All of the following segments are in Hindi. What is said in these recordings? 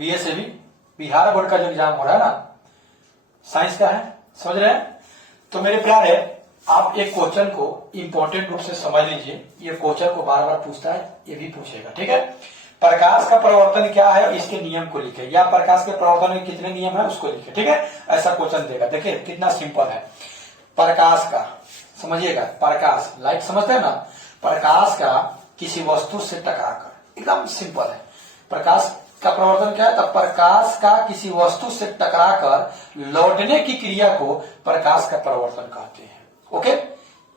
बीएसएबी बिहार बोर्ड का जो एग्जाम हो रहा है ना, साइंस का है, समझ रहे हैं। तो मेरे प्यारे, आप एक क्वेश्चन को इंपॉर्टेंट रूप से समझ लीजिए। ये क्वेश्चन को बार बार पूछता है, ये भी पूछेगा, ठीक है। प्रकाश का प्रवर्तन क्या है, इसके नियम को लिखे, या प्रकाश के प्रवर्तन में कितने नियम है उसको लिखे, ठीक है। ऐसा क्वेश्चन देगा। देखिए कितना सिंपल है। प्रकाश का, समझिएगा, प्रकाश लाइट समझते हैं ना, प्रकाश का किसी वस्तु से टकराकर, एकदम सिंपल है। प्रकाश का प्रवर्तन क्या है, तो प्रकाश का किसी वस्तु से टकराकर लौटने की क्रिया को प्रकाश का प्रवर्तन कहते हैं। ओके,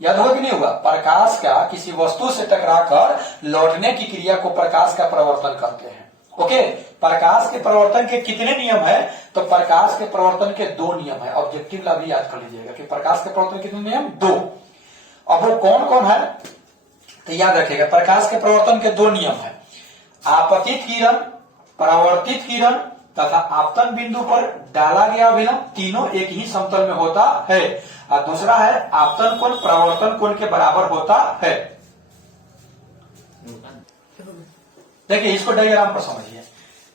याद होगा कि नहीं होगा। प्रकाश का किसी वस्तु से टकराकर लौटने की क्रिया को प्रकाश का प्रवर्तन कहते हैं। ओके, प्रकाश के प्रवर्तन के कितने नियम है, तो प्रकाश के प्रवर्तन के 2 नियम है। ऑब्जेक्टिव ला भी याद कर लीजिएगा कि प्रकाश के प्रवर्तन के कितने नियम, 2। अब वो कौन कौन है, तो याद रखिएगा, प्रकाश के प्रवर्तन के 2 नियम है। आपतित किरण, परावर्तित किरण तथा आपतन बिंदु पर डाला गया अभिलंब, तीनों एक ही समतल में होता है। और दूसरा है आपतन कोण परावर्तन कोण के बराबर होता है। देखिए इसको डायग्राम पर समझिए,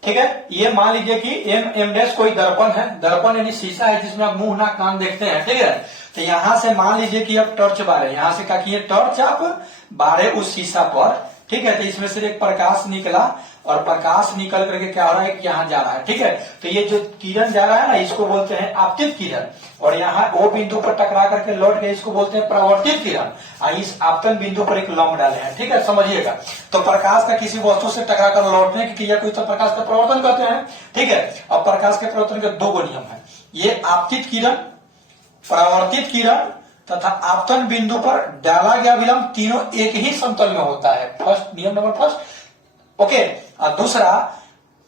ठीक है। ये मान लीजिए कि एम डैश कोई दर्पण है, दर्पण यानी शीशा है जिसमें आप मुंह नाक कान देखते हैं, ठीक है। तो यहां से मान लीजिए कि आप टॉर्च बारे, यहां से क्या किए, टॉर्च आप बारे उस शीशा पर, ठीक है। तो इसमें से एक प्रकाश निकला और प्रकाश निकल करके क्या हो रहा है, यहाँ जा रहा है, ठीक है। तो ये जो किरण जा रहा है ना, इसको बोलते हैं आपतित किरण, और यहाँ ओ बिंदु पर टकरा करके लौट गए, इसको बोलते हैं परावर्तित किरण। इस आपतन बिंदु पर एक लंब डाले हैं, ठीक है, समझिएगा। तो प्रकाश का किसी वस्तु से टकराकर लौटने की क्रिया को तो प्रकाश का प्रवर्तन कहते हैं, ठीक है। अब प्रकाश के प्रवर्तन के 2 नियम है। ये आपतित किरण, परावर्तित किरण तथा आपतन बिंदु पर डाला गया विलंब, तीनों एक ही समतल में होता है। फर्स्ट नियम नंबर फर्स्ट, ओके। और दूसरा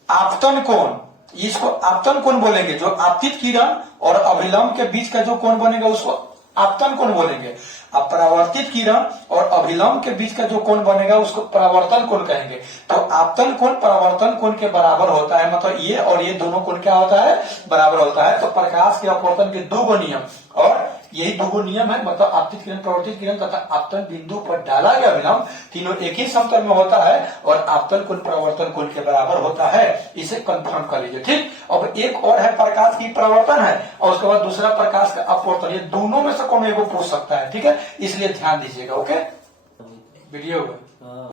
आपतन कोण, इसको आपतन कोण बोलेंगे। जो आपतित किरण और अभिलंब के बीच का जो कोण बनेगा उसको आपतन कोण बोलेंगे। अब परावर्तित किरण और अभिलंब के बीच का जो कोण बनेगा उसको परावर्तन कोण कहेंगे। तो आपतन कोण परावर्तन कोण के बराबर होता है, मतलब ये और ये दोनों कोण क्या होता है, बराबर होता है। तो प्रकाश के अपवर्तन के 2 नियम, और यही 2 नियम है, मतलब आपतित किरण, प्रवर्तित किरण तथा आपतन बिंदु पर डाला गया विलंब, तीनों एक ही समतल में होता है और आपतन कोण परावर्तन कोण के बराबर होता है। इसे कंफर्म कर लीजिए, ठीक। अब एक और है, प्रकाश की परावर्तन है और उसके बाद दूसरा प्रकाश का अपवर्तन। ये दोनों में से कौन एगो पूछ सकता है, ठीक है, इसलिए ध्यान दीजिएगा। Okay, video